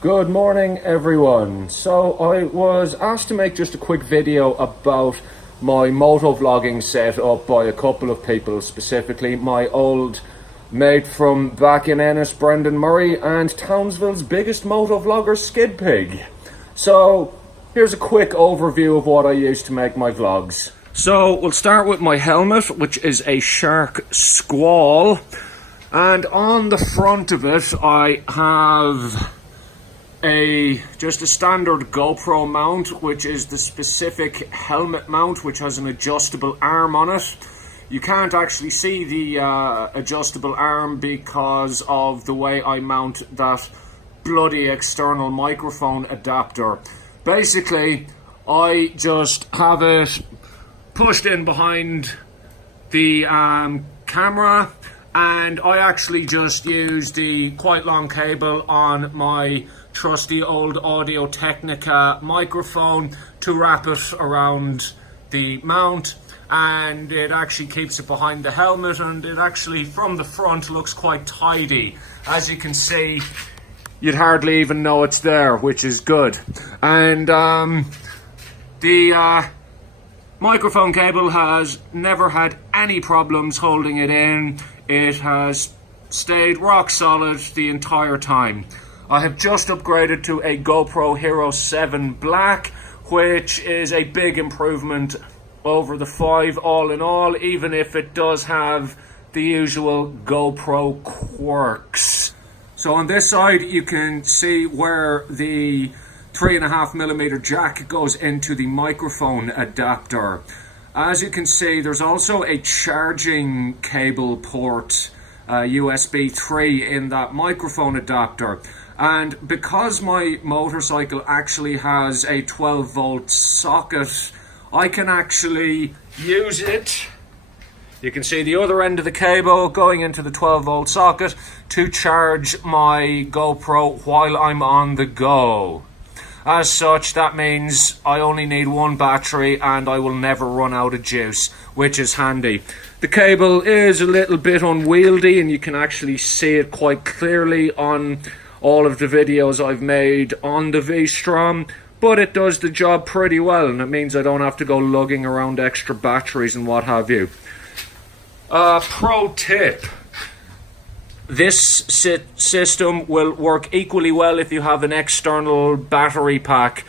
Good morning, everyone. So I was asked to make just a quick video about my motovlogging setup by a couple of people, specifically my old mate from back in Ennis, Brendan Murray, and Townsville's biggest motovlogger, Skid Pig. So here's a quick overview of what I use to make my vlogs. So we'll start with my helmet, which is a Shark Squall, and on the front of it I have just a standard GoPro mount, which is the specific helmet mount, which has an adjustable arm on it. You can't actually see the adjustable arm because of the way I mount that bloody external microphone adapter. Basically, I just have it pushed in behind the camera, and I actually just use the quite long cable on my trusty old Audio-Technica microphone to wrap it around the mount, and it actually keeps it behind the helmet, and it actually from the front looks quite tidy. As you can see, you'd hardly even know it's there, which is good. And the microphone cable has never had any problems holding it in. It has stayed rock solid the entire time. I have just upgraded to a GoPro Hero 7 Black, which is a big improvement over the 5 all in all, even if it does have the usual GoPro quirks. So on this side you can see where the 3.5mm jack goes into the microphone adapter. As you can see, there's also a charging cable port, USB 3, in that microphone adapter. And because my motorcycle actually has a 12-volt socket, I can actually use it. You can see the other end of the cable going into the 12-volt socket to charge my GoPro while I'm on the go. As such, that means I only need one battery and I will never run out of juice, which is handy. The cable is a little bit unwieldy, and you can actually see it quite clearly on all of the videos I've made on the V-Strom, but it does the job pretty well, and it means I don't have to go lugging around extra batteries and what have you. Pro tip. This system will work equally well if you have an external battery pack.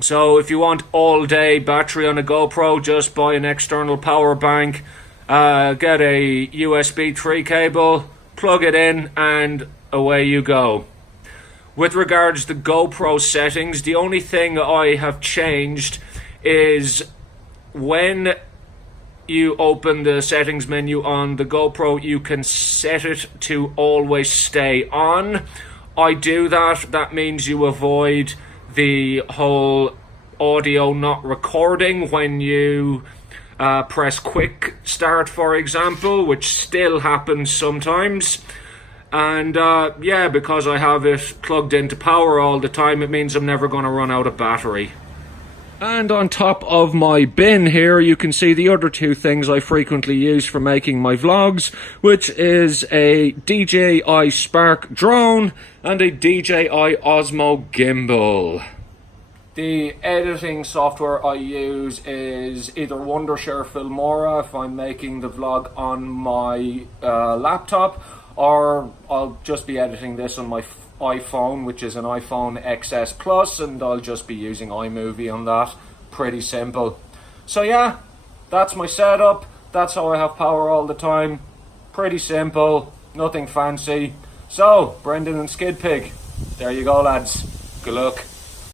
So if you want all-day battery on a GoPro, just buy an external power bank, get a USB 3 cable, plug it in, and away you go. With regards to GoPro settings, the only thing I have changed is when you open the settings menu on the GoPro, you can set it to always stay on. I do that. That means you avoid the whole audio not recording when you press quick start, for example, which still happens sometimes. And yeah, because I have it plugged into power all the time, it means I'm never going to run out of battery. And on top of my bin here, you can see the other two things I frequently use for making my vlogs, which is a DJI Spark drone and a DJI Osmo gimbal. The editing software I use is either Wondershare Filmora if I'm making the vlog on my laptop, or I'll just be editing this on my iPhone, which is an iPhone XS Plus, and I'll just be using iMovie on that. Pretty simple. So yeah, that's my setup. That's how I have power all the time. Pretty simple, nothing fancy. So, Brendan and Skid Pig, there you go, lads. Good luck.